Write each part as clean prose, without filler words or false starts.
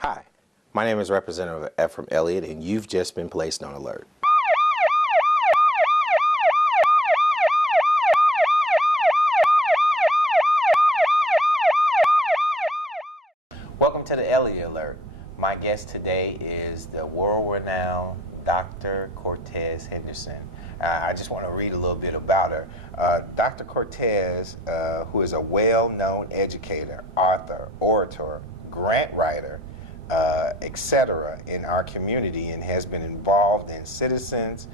Hi, my name is Representative F from Elliott, and you've just been placed on alert. Welcome to the Elliott Alert. My guest today is the world-renowned Dr. Cortez Henderson. I just want to read a little bit about her. Dr. Cortez, who is a well-known educator, author, orator, grant writer, etc. in our community, and has been involved in citizens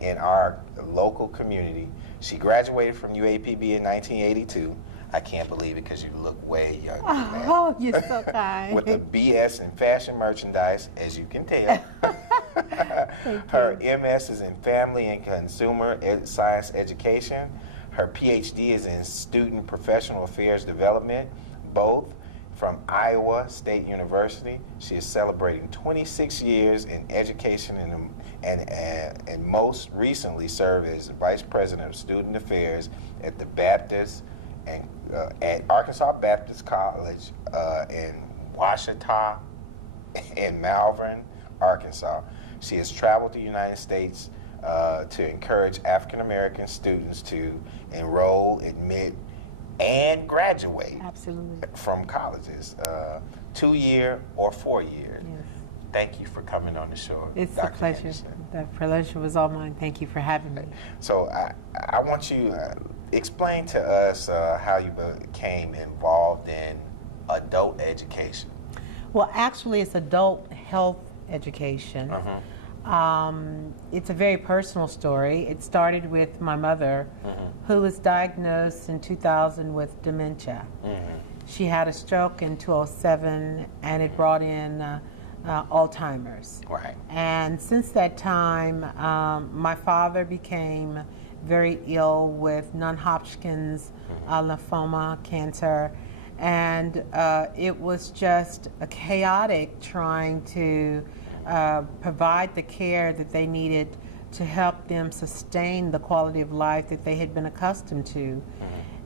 in our local community. She graduated from UAPB in 1982. I can't believe it because you look way younger than that. Oh, you're so kind. With a BS in fashion merchandise, as you can tell. Her MS is in family and consumer science education. Her PhD is in student professional affairs development, both from Iowa State University. She is celebrating 26 years in education and most recently served as Vice President of Student Affairs at the Baptist and at Arkansas Baptist College in Ouachita in Malvern, Arkansas. She has traveled to the United States to encourage African American students to enroll, admit, and graduate from colleges, 2-year or 4-year. Yes. Thank you for coming on the show. It's Dr. a pleasure. Henderson. The pleasure was all mine. Thank you for having me. So I want you explain to us how you became involved in adult education. Well, actually, it's adult health education. It's a very personal story. It started with my mother, who was diagnosed in 2000 with dementia. She had a stroke in 2007, and it brought in Alzheimer's. Right. And since that time, my father became very ill with non-Hodgkin's lymphoma cancer, and it was just a chaotic trying to provide the care that they needed to help them sustain the quality of life that they had been accustomed to.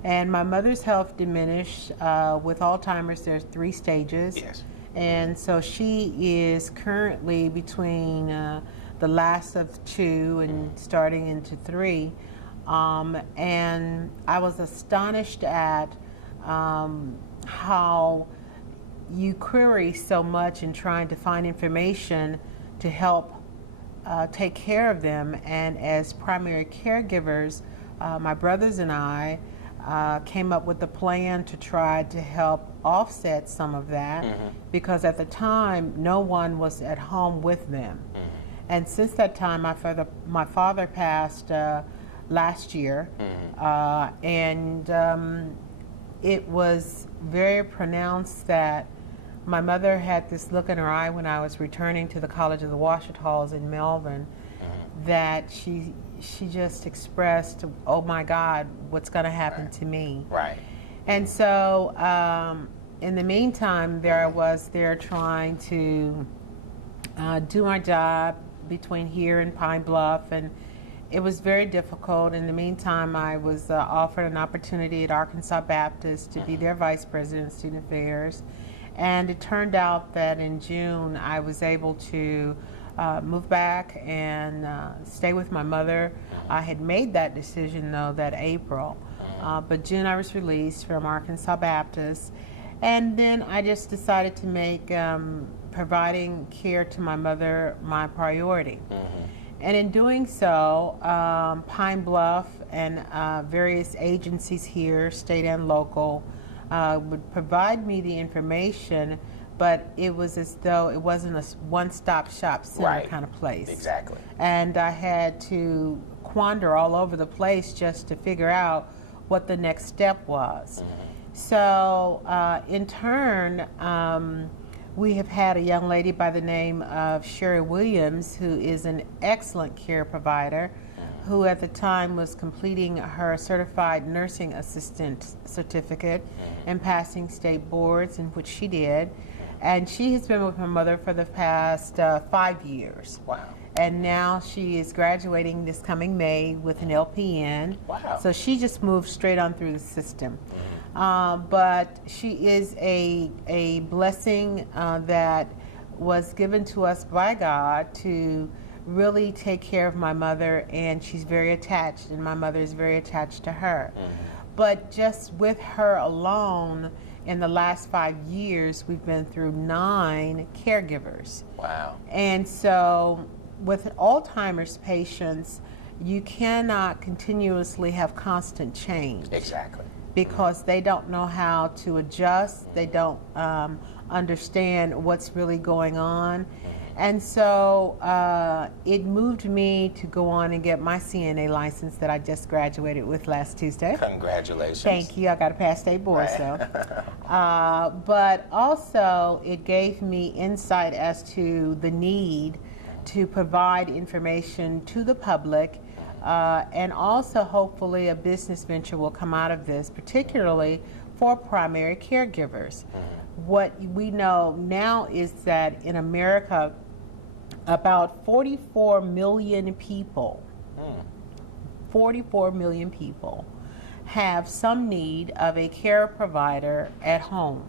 And my mother's health diminished. With Alzheimer's, there's 3 stages. Yes. And so she is currently between the last of 2 and starting into 3. And I was astonished at how you query so much in trying to find information to help take care of them. And as primary caregivers, my brothers and I came up with a plan to try to help offset some of that, because at the time no one was at home with them. And since that time, my father passed last year, and it was very pronounced that my mother had this look in her eye when I was returning to the College of the Ouachitas in Melbourne, that she just expressed, "Oh my God, what's going to happen to me?" Right. And so, in the meantime, there I was there trying to do my job between here and Pine Bluff, and it was very difficult. In the meantime, I was offered an opportunity at Arkansas Baptist to be their Vice President of Student Affairs. And it turned out that in June, I was able to move back and stay with my mother. I had made that decision, though, that April. But June, I was released from Arkansas Baptist. And then I just decided to make providing care to my mother my priority. And in doing so, Pine Bluff and various agencies here, state and local, would provide me the information, but it was as though it wasn't a one-stop shop center kind of place. Exactly. And I had to quander all over the place just to figure out what the next step was. So in turn, we have had a young lady by the name of Sherry Williams, who is an excellent care provider, who at the time was completing her certified nursing assistant certificate and passing state boards, in which she did. And she has been with her mother for the past 5 years. Wow. And now she is graduating this coming May with an LPN. Wow. So she just moved straight on through the system. But she is a blessing that was given to us by God to really take care of my mother, and she's very attached, and my mother is very attached to her. But just with her alone, in the last 5 years, we've been through 9 caregivers. Wow. And so with Alzheimer's patients, you cannot continuously have constant change. Exactly. Because they don't know how to adjust, they don't understand what's really going on. And so it moved me to go on and get my CNA license that I just graduated with last Tuesday. Congratulations. Thank you. I got a past state board, so. But also, it gave me insight as to the need to provide information to the public, and also hopefully a business venture will come out of this, particularly for primary caregivers. What we know now is that in America, about 44 million people, 44 million people have some need of a care provider at home.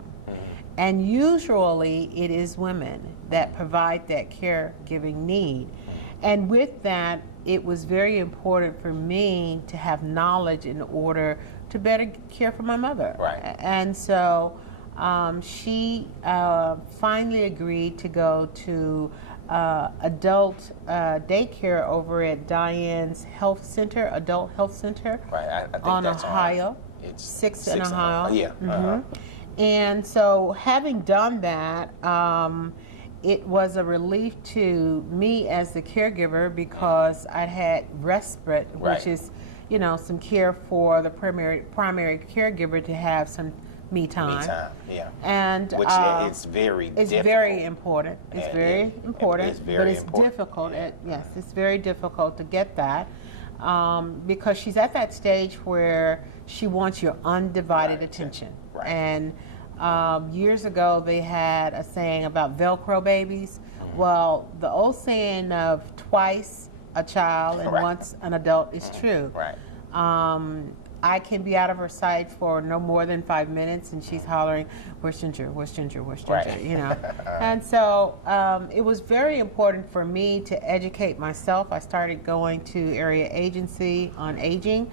And usually it is women that provide that caregiving need. And with that, it was very important for me to have knowledge in order to better care for my mother. Right. And so she finally agreed to go to adult daycare over at Diane's Health Center, Adult Health Center, Right. I think on that's Ohio. It's 6 in Ohio. Yeah. And so having done that, it was a relief to me as the caregiver because I had respite, which is, you know, some care for the primary caregiver to have some me time. Me time, yeah. And which it's very it's difficult. very important. It's very important, it's very but it's important. difficult. Yes, it's very difficult to get that because she's at that stage where she wants your undivided attention. Right. And years ago, they had a saying about Velcro babies. Well, the old saying of twice a child and once an adult is true. Right. I can be out of her sight for no more than 5 minutes, and she's hollering, "Where's Ginger? Where's Ginger? Where's Ginger?" Right. You know. And so it was very important for me to educate myself. I started going to Area Agency on Aging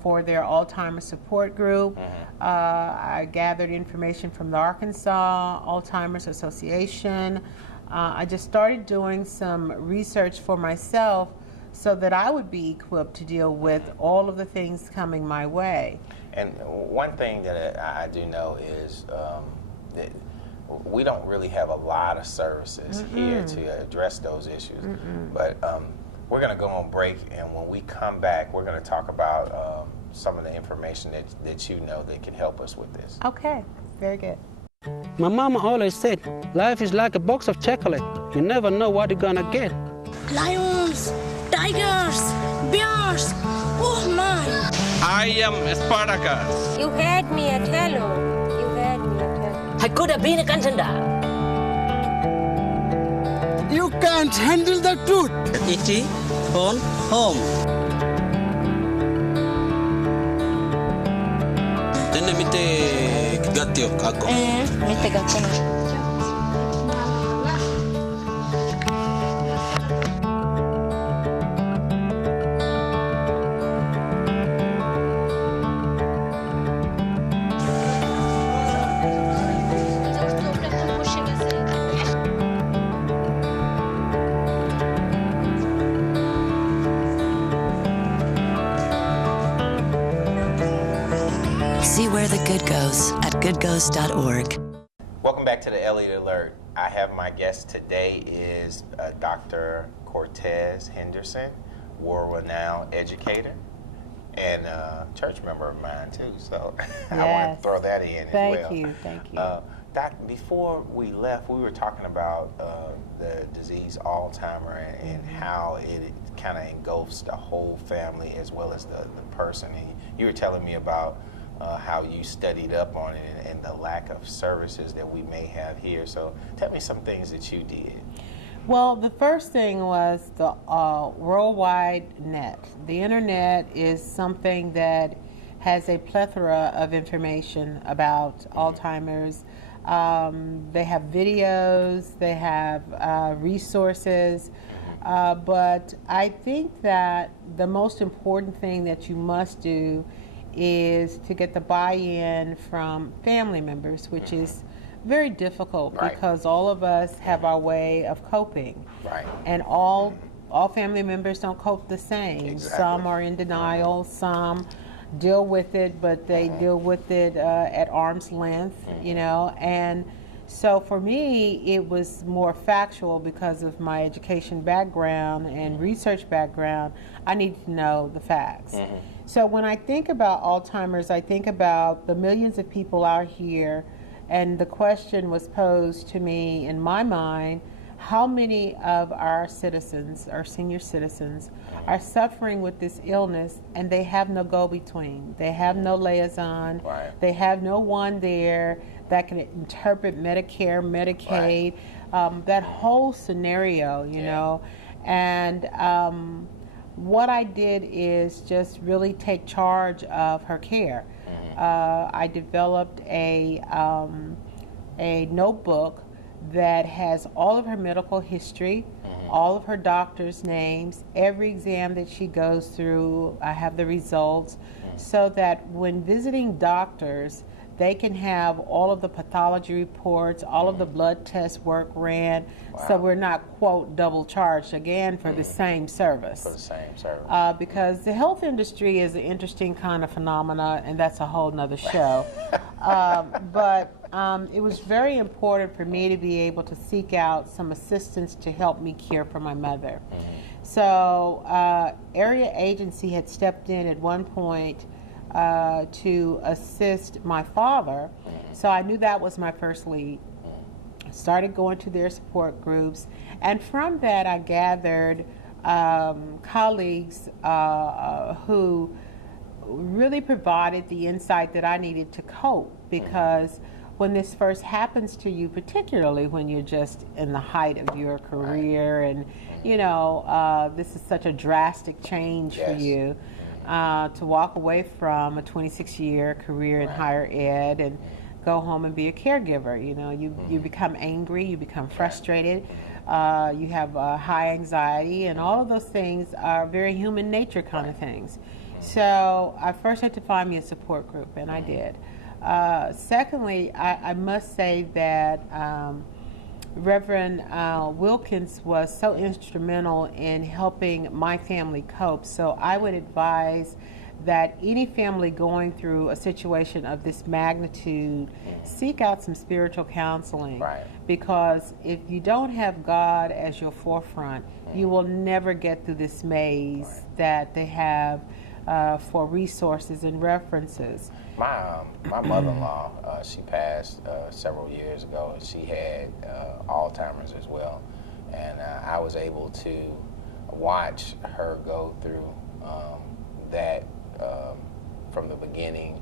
for their Alzheimer's support group. I gathered information from the Arkansas Alzheimer's Association. I just started doing some research for myself so that I would be equipped to deal with all of the things coming my way. And one thing that I do know is that we don't really have a lot of services here to address those issues. But we're going to go on break, and when we come back, we're going to talk about some of the information that you know that can help us with this. Okay, very good. My mama always said, life is like a box of chocolate. You never know what you're gonna get. Lions, tigers, bears, oh my! I am Spartacus. You had me at hello. You had me at hello. I could have been a contender. You can't handle the truth. E.T. on home. Tenne mite gattio kako. Mite gatto. See where the good goes at goodgoes.org. Welcome back to the Elliott Alert. I have my guest today is Dr. Cortez Henderson, world-renowned educator, and a church member of mine too. So I want to throw that in as well. Thank you. Doc, before we left, we were talking about the disease Alzheimer and how it kind of engulfs the whole family as well as the person. And you were telling me about how you studied up on it and the lack of services that we may have here. So tell me some things that you did. Well, the first thing was the worldwide net. The internet is something that has a plethora of information about Alzheimer's. They have videos, they have resources, but I think that the most important thing that you must do is to get the buy-in from family members, which is very difficult because all of us have our way of coping. Right. And all family members don't cope the same. Exactly. Some are in denial, some deal with it, but they deal with it at arm's length, you know. And so for me, it was more factual because of my education background and research background. I needed to know the facts. So when I think about Alzheimer's, I think about the millions of people out here, and the question was posed to me in my mind, how many of our citizens, our senior citizens, are suffering with this illness and they have no go-between. They have no liaison. Right. They have no one there that can interpret Medicare, Medicaid, that whole scenario, you know. And what I did is just really take charge of her care. I developed a notebook that has all of her medical history, all of her doctor's names, every exam that she goes through. I have the results, so that when visiting doctors, they can have all of the pathology reports, all of the blood test work ran, so we're not, quote, double charged again for the same service. For the same service. Because the health industry is an interesting kind of phenomena, and that's a whole nother show. But it was very important for me to be able to seek out some assistance to help me care for my mother. So area agency had stepped in at one point to assist my father, so I knew that was my first lead. Started going to their support groups, and from that I gathered colleagues who really provided the insight that I needed to cope, because when this first happens to you, particularly when you're just in the height of your career, and you know, this is such a drastic change for you, to walk away from a 26-year career in higher ed and go home and be a caregiver. You know, you become angry, you become frustrated, you have high anxiety, and all of those things are very human nature kind of things. So I first had to find me a support group, and I did. Secondly, I must say that Reverend Wilkins was so instrumental in helping my family cope. So I would advise that any family going through a situation of this magnitude, seek out some spiritual counseling. Because if you don't have God as your forefront, you will never get through this maze that they have for resources and references. My mother-in-law, she passed several years ago, and she had Alzheimer's as well. And I was able to watch her go through that from the beginning,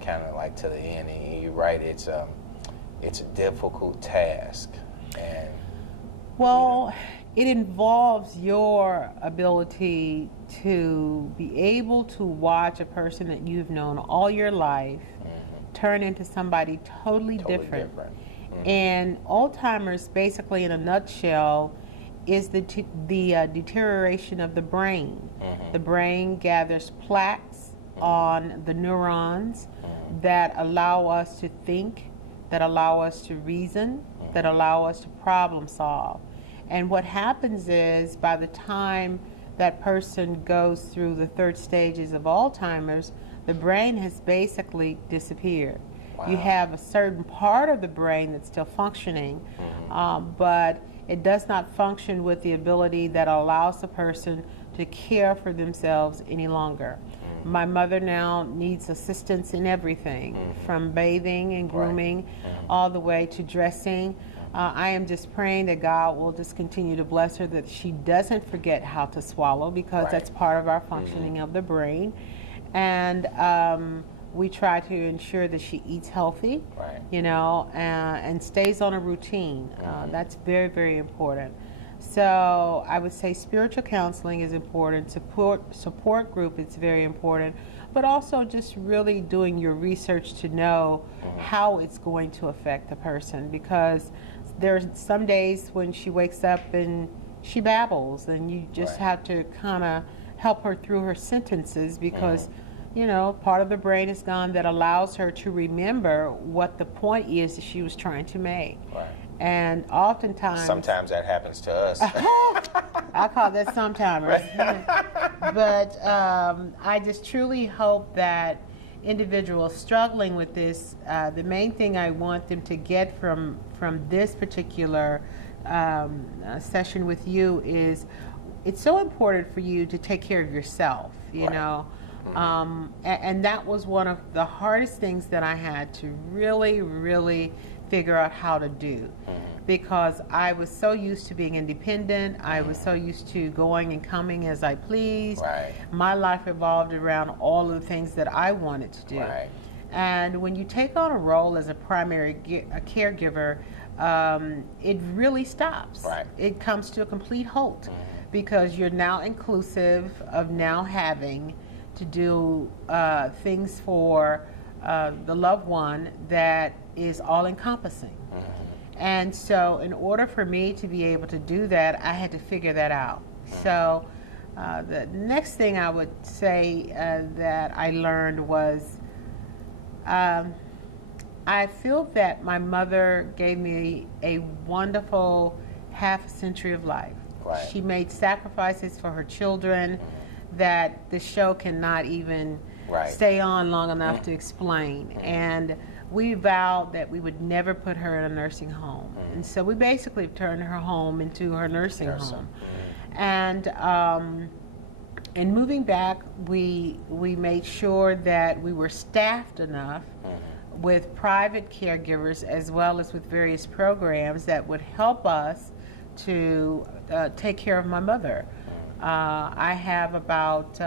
kind of like to the end. And you're right, it's a difficult task. And well, it involves your ability to be able to watch a person that you've known all your life turn into somebody totally different. And Alzheimer's, basically in a nutshell, is the deterioration of the brain. The brain gathers plaques on the neurons that allow us to think, that allow us to reason, that allow us to problem solve. And what happens is, by the time that person goes through the third stages of Alzheimer's, the brain has basically disappeared. You have a certain part of the brain that's still functioning, but it does not function with the ability that allows the person to care for themselves any longer. My mother now needs assistance in everything, from bathing and grooming all the way to dressing. I am just praying that God will just continue to bless her, that she doesn't forget how to swallow, because that's part of our functioning of the brain. And we try to ensure that she eats healthy, you know, and stays on a routine. That's very, very important. So I would say spiritual counseling is important. Support group is very important. but also just really doing your research to know how it's going to affect the person, because there's some days when she wakes up and she babbles, and you just have to kind of help her through her sentences, because you know, part of the brain is gone that allows her to remember what the point is that she was trying to make. Right. And oftentimes... Sometimes that happens to us. I call that sometimers. But I just truly hope that individuals struggling with this, the main thing I want them to get from this particular session with you is, it's so important for you to take care of yourself, you know. And that was one of the hardest things that I had to really figure out how to do, because I was so used to being independent. I was so used to going and coming as I pleased. My life evolved around all of the things that I wanted to do. And when you take on a role as a primary caregiver, it really stops. It comes to a complete halt, because you're now inclusive of now having to do things for the loved one that is all-encompassing. And so in order for me to be able to do that, I had to figure that out. So the next thing I would say that I learned was, I feel that my mother gave me a wonderful half a century of life. She made sacrifices for her children that the show cannot even stay on long enough to explain. And we vowed that we would never put her in a nursing home. And so we basically turned her home into her nursing home. And in moving back, we made sure that we were staffed enough with private caregivers, as well as with various programs that would help us to take care of my mother. I have about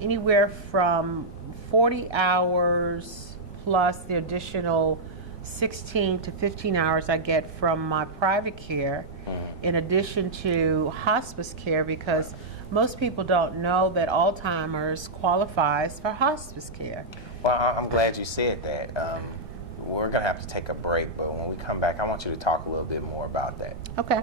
anywhere from 40 hours plus the additional 16 to 15 hours I get from my private care, in addition to hospice care, because most people don't know that Alzheimer's qualifies for hospice care. Well, I'm glad you said that. We're going to have to take a break, but when we come back, I want you to talk a little bit more about that. Okay.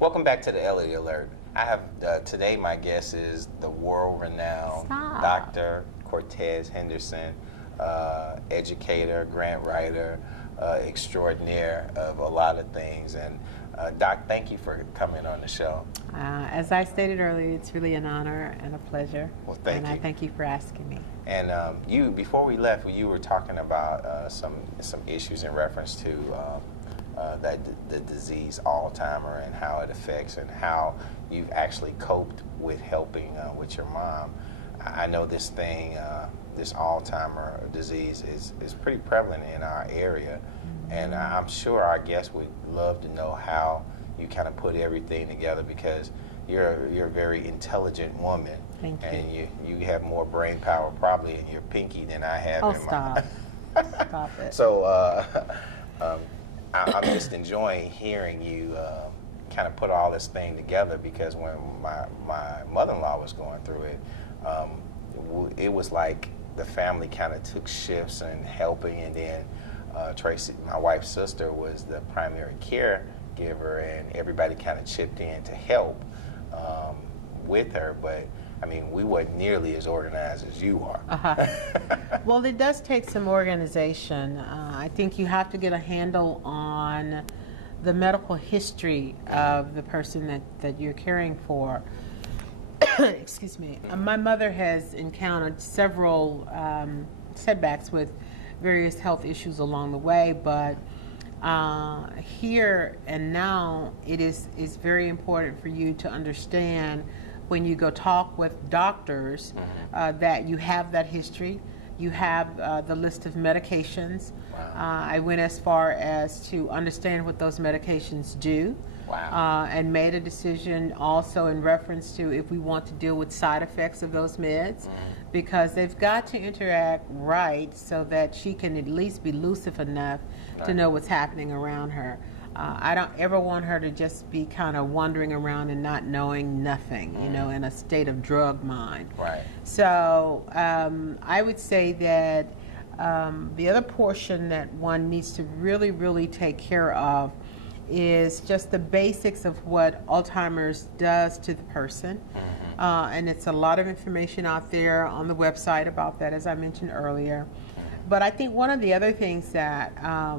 Welcome back to the Elliott Alert. I have today my guest is the world-renowned Dr. Cortez Henderson, educator, grant writer, extraordinaire of a lot of things. And Doc, thank you for coming on the show. As I stated earlier, it's really an honor and a pleasure. Well, thank you. And I thank you for asking me. And you, before we left, you were talking about some issues in reference to the disease Alzheimer and how it affects, and how you've actually coped with helping with your mom. I know this thing, this Alzheimer disease is pretty prevalent in our area, and I'm sure our guests would love to know how you kind of put everything together, because you're a very intelligent woman. Thank you. And you have more brain power probably in your pinky than I have in stop. Stop it. So I'm just enjoying hearing you kind of put all this thing together, because when my mother-in-law was going through it, it was like the family kind of took shifts in helping, and then Tracy, my wife's sister, was the primary caregiver, and everybody kind of chipped in to help with her. But I mean, we weren't nearly as organized as you are. Well, it does take some organization. I think you have to get a handle on the medical history of the person that you're caring for. Excuse me. My mother has encountered several setbacks with various health issues along the way, but here and now it is very important for you to understand when you go talk with doctors that you have that history, you have the list of medications. Wow. I went as far as to understand what those medications do. Wow. And made a decision also in reference to if we want to deal with side effects of those meds, because they've got to interact right so that she can at least be lucid enough to know what's happening around her. I don't ever want her to just be kind of wandering around and not knowing nothing, you know, in a state of drug mind. Right. So I would say that the other portion that one needs to really, really take care of is just the basics of what Alzheimer's does to the person. And it's a lot of information out there on the website about that, as I mentioned earlier. But I think one of the other things that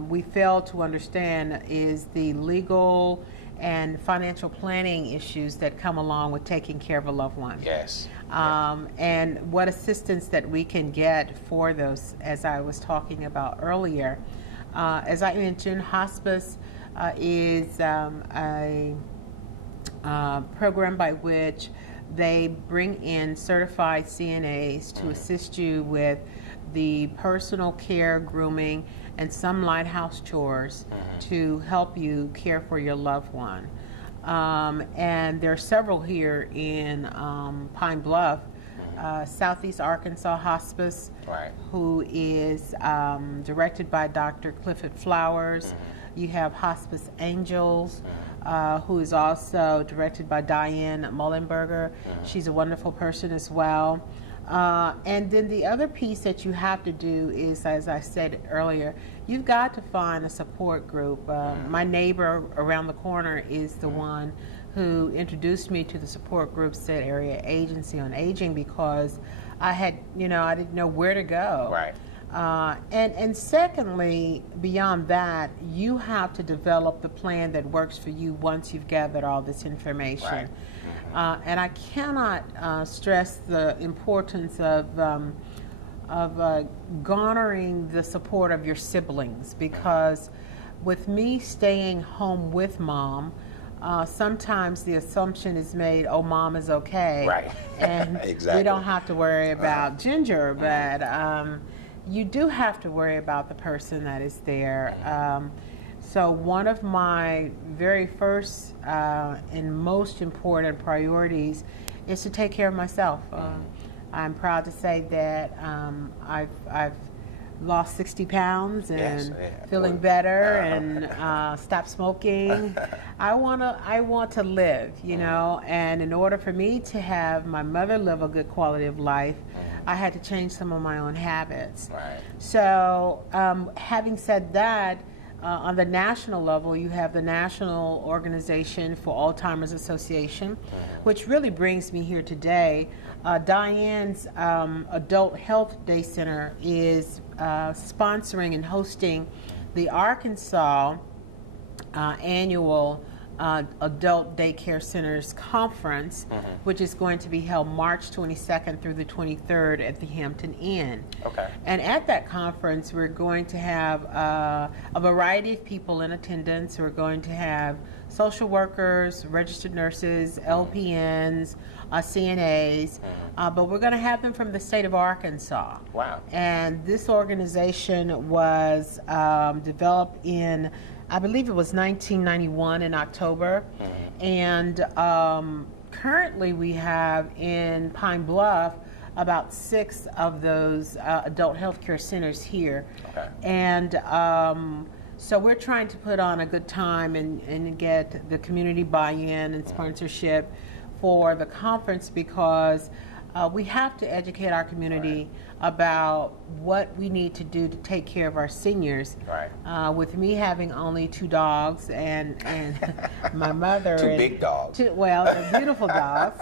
we fail to understand is the legal and financial planning issues that come along with taking care of a loved one. Yes. And what assistance that we can get for those, as I was talking about earlier. As I mentioned, hospice is a program by which they bring in certified CNAs to assist you with the personal care, grooming, and some lighthouse chores to help you care for your loved one. And there are several here in Pine Bluff. Southeast Arkansas Hospice, who is directed by Dr. Clifford Flowers. You have Hospice Angels, who is also directed by Diane Mullenberger. She's a wonderful person as well. And then the other piece that you have to do is, as I said earlier, you've got to find a support group. My neighbor around the corner is the one who introduced me to the support group, State Area Agency on Aging, because I had, I didn't know where to go. Right. And secondly, beyond that, you have to develop the plan that works for you once you've gathered all this information. Right. And I cannot stress the importance of garnering the support of your siblings, because with me staying home with mom, sometimes the assumption is made, oh, mom is okay. Right. And exactly. We don't have to worry about Ginger, but you do have to worry about the person that is there. So one of my very first and most important priorities is to take care of myself. I'm proud to say that I've lost 60 pounds and feeling better and stopped smoking. I want to live, and in order for me to have my mother live a good quality of life, I had to change some of my own habits. Right. So having said that, on the national level, you have the National Organization for Alzheimer's Association, which really brings me here today. Diane's Adult Health Day Center is sponsoring and hosting the Arkansas annual Adult Daycare Centers Conference, which is going to be held March 22nd through the 23rd at the Hampton Inn. Okay. And at that conference, we're going to have a variety of people in attendance. We're going to have social workers, registered nurses, LPNs, CNAs, but we're going to have them from the state of Arkansas. Wow. And this organization was developed in, I believe it was 1991 in October. And currently we have in Pine Bluff about 6 of those adult health care centers here. Okay. And so we're trying to put on a good time and get the community buy-in and sponsorship for the conference, because we have to educate our community about what we need to do to take care of our seniors. Right. With me having only 2 dogs and my mother. 2 big dogs. Well, they're beautiful dogs.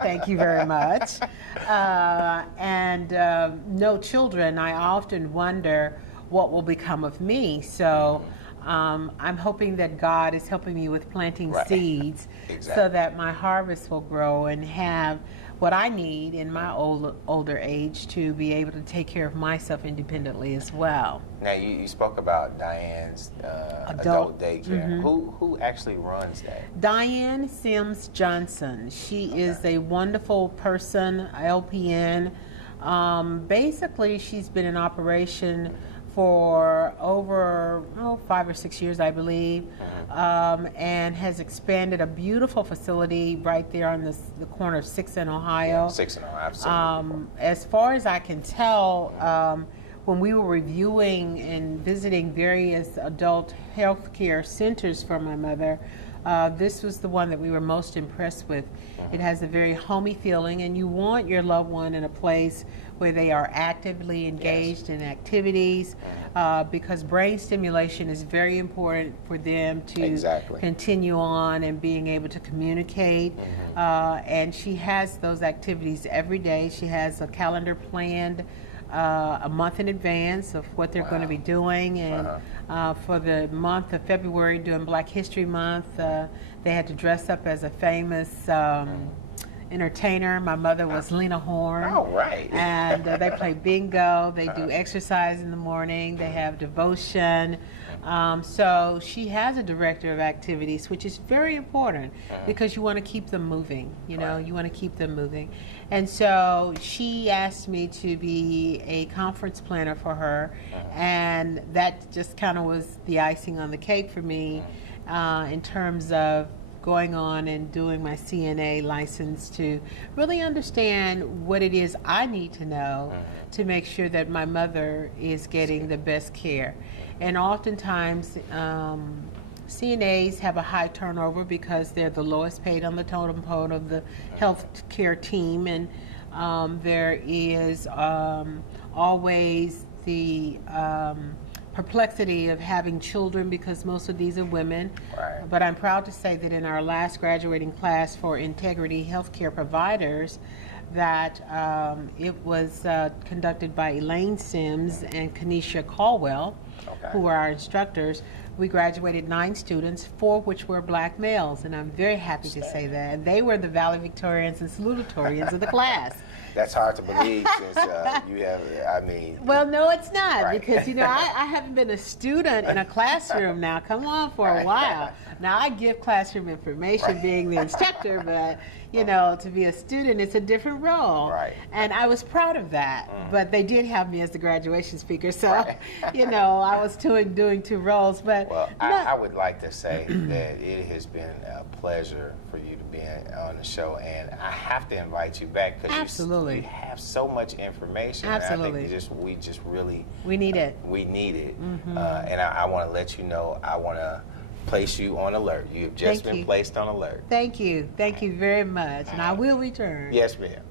Thank you very much. And no children. I often wonder what will become of me. So I'm hoping that God is helping me with planting seeds so that my harvest will grow and have what I need in my older age to be able to take care of myself independently as well. Now, you spoke about Diane's adult daycare. Who actually runs that? Diane Sims Johnson. She is a wonderful person, LPN. Basically, she's been in operation for over 5 or 6 years, I believe, and has expanded a beautiful facility right there on the corner of 6th and Ohio. 6th and Ohio, I've seen it as far as I can tell, when we were reviewing and visiting various adult health care centers for my mother, this was the one that we were most impressed with. It has a very homey feeling, and you want your loved one in a place where they are actively engaged in activities, because brain stimulation is very important for them to continue on and being able to communicate. And she has those activities every day. She has a calendar planned a month in advance of what they're going to be doing. And for the month of February, during Black History Month, they had to dress up as a famous entertainer. My mother was Lena Horne. Oh, right. And they play bingo. They do exercise in the morning. They have devotion. So she has a director of activities, which is very important because you want to keep them moving. You know, you want to keep them moving. And so she asked me to be a conference planner for her, and that just kind of was the icing on the cake for me in terms of going on and doing my CNA license to really understand what it is I need to know to make sure that my mother is getting the best care. And oftentimes, CNAs have a high turnover because they're the lowest paid on the totem pole of the health care team, and there is always the perplexity of having children because most of these are women. But I'm proud to say that in our last graduating class for Integrity Healthcare Providers, that it was conducted by Elaine Sims and Kenesha Caldwell, who are our instructors. We graduated 9 students, 4 of which were Black males, and I'm very happy to say that. And they were the valedictorians and salutatorians of the class. That's hard to believe since you have, I mean. Well, no, it's not, because, you know, I haven't been a student in a classroom now. Come on, for a while. Now, I give classroom information being the instructor, but, you know, to be a student, it's a different role. And I was proud of that, but they did have me as the graduation speaker, so, you know, I was doing 2 roles. But well, I would like to say that it has been a pleasure for you to be on the show, and I have to invite you back because you have so much information. Absolutely. I think we just really need it. We need it, and I want to let you know. I want to place you on alert. You have just been placed on alert. Thank you. Thank you very much, and I will return. Yes, ma'am.